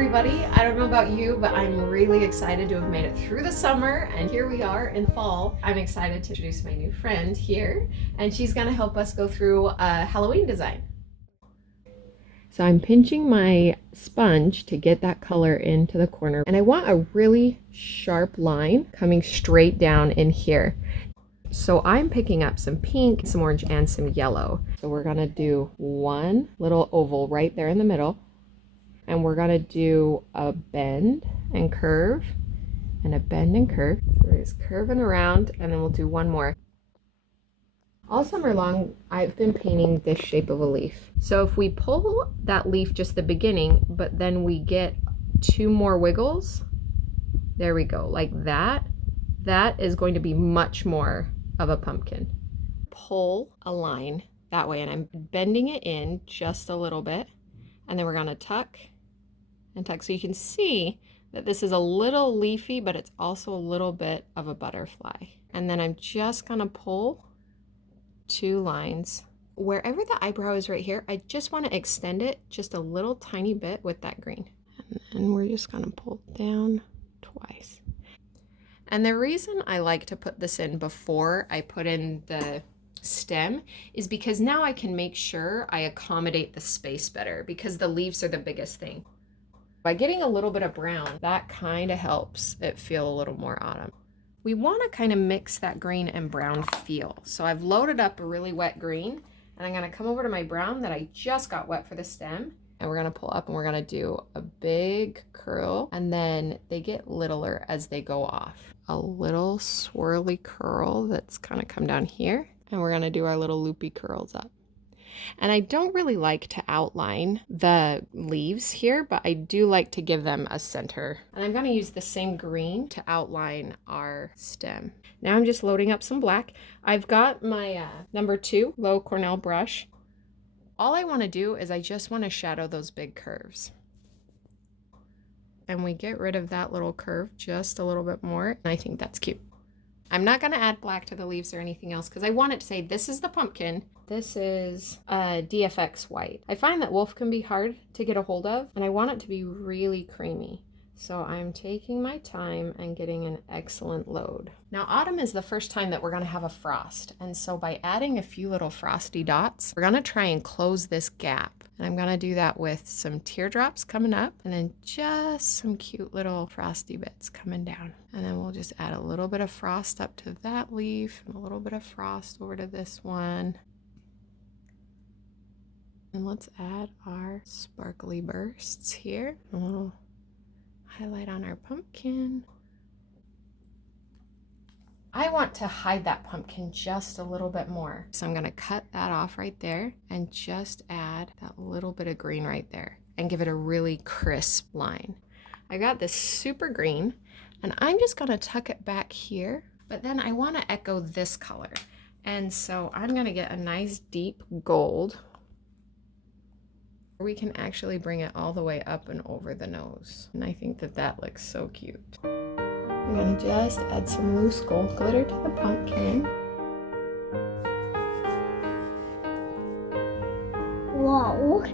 everybody. I don't know about you, but I'm really excited to have made it through the summer, and here we are in fall. I'm excited to introduce my new friend here, and she's gonna help us go through a Halloween design. So I'm pinching my sponge to get that color into the corner, and I want a really sharp line coming straight down in here. So I'm picking up some pink, some orange, and some yellow. So we're gonna do one little oval right there in the middle. And we're gonna do a bend and curve, and a bend and curve. So we're just curving around, and then we'll do one more. All summer long, I've been painting this shape of a leaf. So if we pull that leaf just the beginning, but then we get 2 more wiggles, there we go, like that. That is going to be much more of a pumpkin. Pull a line that way, and I'm bending it in just a little bit, and then we're gonna tuck and tuck. So you can see that this is a little leafy, but it's also a little bit of a butterfly. And then I'm just gonna pull 2 lines. Wherever the eyebrow is right here, I just want to extend it just a little tiny bit with that green. And then we're just gonna pull down twice. And the reason I like to put this in before I put in the stem is because now I can make sure I accommodate the space better, because the leaves are the biggest thing. By getting a little bit of brown, that kind of helps it feel a little more autumn. We want to kind of mix that green and brown feel. So I've loaded up a really wet green, and I'm going to come over to my brown that I just got wet for the stem, and we're going to pull up, and we're going to do a big curl, and then they get littler as they go off. A little swirly curl that's kind of come down here, and we're going to do our little loopy curls up. And I don't really like to outline the leaves here, but I do like to give them a center. And I'm going to use the same green to outline our stem. Now I'm just loading up some black. I've got my number 2 low Cornell brush. All I want to do is I just want to shadow those big curves. And we get rid of that little curve just a little bit more. And I think that's cute. I'm not going to add black to the leaves or anything else, because I want it to say this is the pumpkin. This is DFX white. I find that wolf can be hard to get a hold of, and I want it to be really creamy. So I'm taking my time and getting an excellent load. Now autumn is the first time that we're going to have a frost, and so by adding a few little frosty dots, we're going to try and close this gap. And I'm going to do that with some teardrops coming up, and then just some cute little frosty bits coming down. And then we'll just add a little bit of frost up to that leaf, and a little bit of frost over to this one. And let's add our sparkly bursts here. A little highlight on our pumpkin. I want to hide that pumpkin just a little bit more. So I'm gonna cut that off right there and just add that little bit of green right there and give it a really crisp line. I got this super green, and I'm just gonna tuck it back here, but then I wanna echo this color. And so I'm gonna get a nice deep gold. We can actually bring it all the way up and over the nose. And I think that that looks so cute. I'm gonna just add some loose gold glitter to the pumpkin. Whoa.